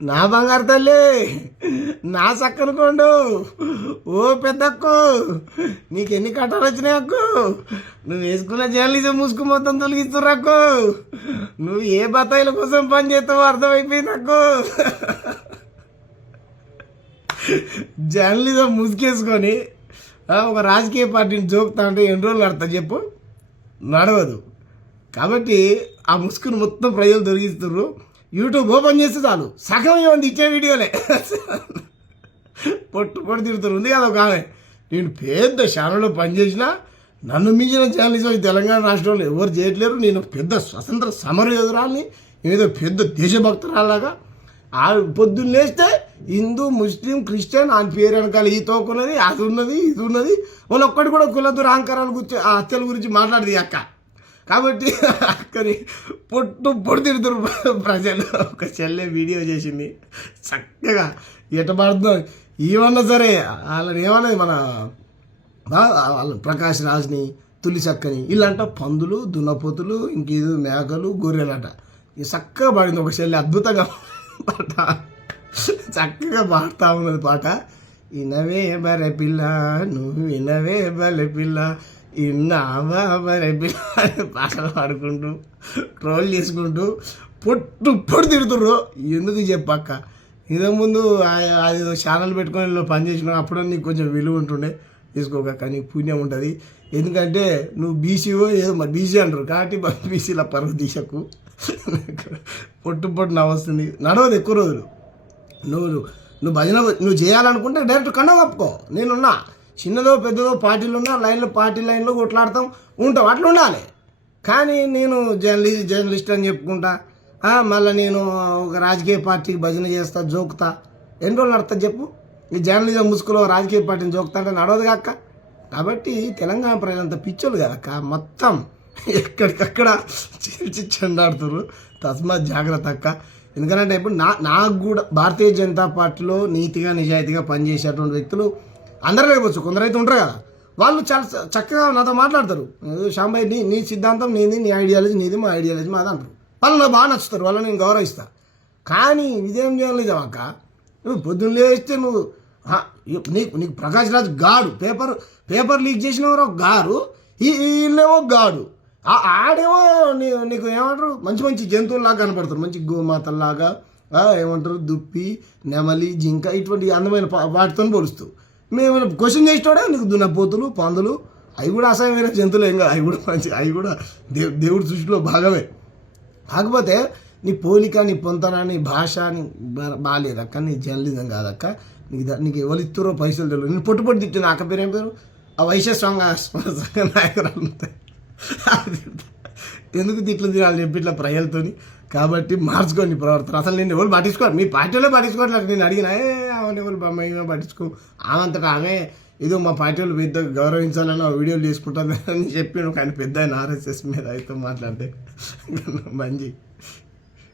నా బంగారు తల్లి, నా చక్కనుకోండు, ఓ పెద్దక్కు, నీకెన్ని కట్టాలు వచ్చినాయి అక్కు, నువ్వు వేసుకున్న జర్నలిజం ముసుగు మొత్తం తొలగిస్తుర్రక్కు, నువ్వు ఏ బత్తాయిల కోసం పని చేస్తావో అర్థమైపోయింది అక్కు. జర్నలిజం ముసుగేసుకొని ఒక రాజకీయ పార్టీని జోకుతా అంటే ఎన్ని రోజులు నడతా చెప్పు, నడవదు. కాబట్టి ఆ ముసుగును మొత్తం ప్రజలు దొరికిస్తున్నారు. యూట్యూబ్ ఓపెన్ చేస్తే చాలు సగం ఏమంది ఇచ్చే వీడియోలే పొట్టు తిరుగుతారు. ఉంది కదా ఒక ఆమె, నేను పెద్ద ఛానల్లో పనిచేసిన, నన్ను మించిన జర్నలిజం తెలంగాణ రాష్ట్రంలో ఎవరు చేయట్లేరు, నేను పెద్ద స్వతంత్ర సమర యోధురాల్ని, ఏదో పెద్ద దేశభక్తురాలాగా. ఆ పొద్దున్న లేస్తే హిందూ ముస్లిం క్రిస్టియన్ అని పేరు వెనకాల ఈ తోకున్నది, అది ఉన్నది, ఇది ఉన్నది. వాళ్ళు ఒక్కటి కూడా కులదుర అహంకారాల గురించి ఆ హత్యల గురించి మాట్లాడేది అక్క. కాబట్టి అక్కని పొట్టు తిడుతురు ప్రజలు. ఒక చెల్లె వీడియో చేసింది చక్కగా, ఎట పడుతుందో ఏమన్నా సరే వాళ్ళని ఏమన్నది మన వాళ్ళ ప్రకాష్ రాజ్ని, తులిచక్కని, ఇలాంట పందులు, దున్నపోతులు, ఇంకేదో మేకలు, గొర్రెలట. ఇది చక్కగా పాడింది ఒక చెల్లె, అద్భుతంగా పాట చక్కగా పాడుతూ ఉన్నది పాట. ఇనవే బరే పిల్ల, నువ్వు వినవే బలే పిల్ల, ఇన్నావా బరే పిల్ల పాటలు పాడుకుంటూ ట్రోల్ చేసుకుంటూ పొట్టు తిడుతుర్రు. ఎందుకు చెప్పక్క, ఇదే ముందు అది ఛానల్ పెట్టుకొని పని చేసిన అప్పుడు నీకు కొంచెం విలువ ఉంటుండే, తీసుకోక నీకు పుణ్యం ఉంటుంది. ఎందుకంటే నువ్వు బీసీఓ ఏదో మరి బీసీ అంటారు కాబట్టి బీసీల పరువు తీసకు. పొట్టు నవ్వొస్తుంది, నడవదు ఎక్కువ రోజులు. నువ్వు భజన నువ్వు చేయాలనుకుంటే డైరెక్ట్ కండం కప్పుకో, నేనున్నా. చిన్నదో పెద్దదో పార్టీలు ఉన్నా, పార్టీ లైన్లో కొట్లాడతాం ఉంటాం, అట్లా ఉండాలి. కానీ నేను జర్నలిస్ట్ అని చెప్పుకుంటా, మళ్ళీ నేను ఒక రాజకీయ పార్టీకి భజన చేస్తా, జోకుతా, ఎన్ని రోజులు నడుస్తా చెప్పు? ఈ జర్నలిజం ముసుగులో రాజకీయ పార్టీని జోకుతా అంటే నడవదు కాక. కాబట్టి తెలంగాణ ప్రజలంతా పిచ్చోళ్ళు కదక్క, మొత్తం ఎక్కడికక్కడ చీల్చి చెండాడుతున్నారు. తస్మాత్ జాగ్రత్త అక్క. ఎందుకంటే ఇప్పుడు నాకు కూడా భారతీయ జనతా పార్టీలో నీతిగా నిజాయితీగా పనిచేసేటువంటి వ్యక్తులు అందరూ లేకపోవచ్చు, కొందరైతే ఉంటారు కదా, వాళ్ళు చాలా చక్కగా నాతో మాట్లాడతారు. శాంబాయి నీ సిద్ధాంతం నీది, నీ ఐడియాలజీ నీది, మా ఐడియాలజీ మాది అంటారు. వాళ్ళు నాకు బాగా నచ్చుతారు, వాళ్ళని నేను గౌరవిస్తాను. కానీ ఇదేం జర్నలిజం అక్క, నువ్వు పొద్దున్న లేస్తే నువ్వు నీకు ప్రకాష్ రాజ్ గాడు, పేపర్ లీక్ చేసిన గారు, వీళ్ళేమో గాడు, ఆడేమో నీకు ఏమంటారు మంచి జంతువుల్లాగా కనపడతారు, మంచి గోమాతల్లాగా, ఏమంటారు దుప్పి, నెమలి, జింక, ఇటువంటి అందమైన వాటితో పోలుస్తూ. మేము క్వశ్చన్ చేసేటోడే నీకు దున్నపోతులు, పందులు, అవి కూడా అసహ్యమైన జంతువులు ఏం కాదు, అవి కూడా దేవుడి సృష్టిలో భాగమే. కాకపోతే నీ పోలిక, నీ పొంతన, నీ భాష బాగాలేదక్క, నీ జర్నలిజం కాదక్క. నీకు ఎవరు ఇస్తారో పైసలు తెలియదు. నేను పొట్టు తిట్టిన అక్క పేరు ఏం పేరు, ఆ వైశ్య సంఘ నాయకురాలు ఎందుకు తిట్లు తినాలి చెప్పి ఇట్లా ప్రజలతోని. కాబట్టి మార్చుకోండి ప్రవర్తన. అసలు నేను ఎవరు పట్టించుకోరు, మీ పార్టీలో పట్టించుకోవట్లేదు. నేను అడిగినా ఆమె ఎవరు మేమే పట్టించుకో, ఆమెంతటా ఆమె ఏదో మా పార్టీ వాళ్ళు పెద్ద గౌరవించాలని వీడియోలు చేసుకుంటుంది అని చెప్పి కానీ పెద్ద ఆయన ఆర్ఎస్ఎస్ మీద అయితే మాట్లాడితే మంచి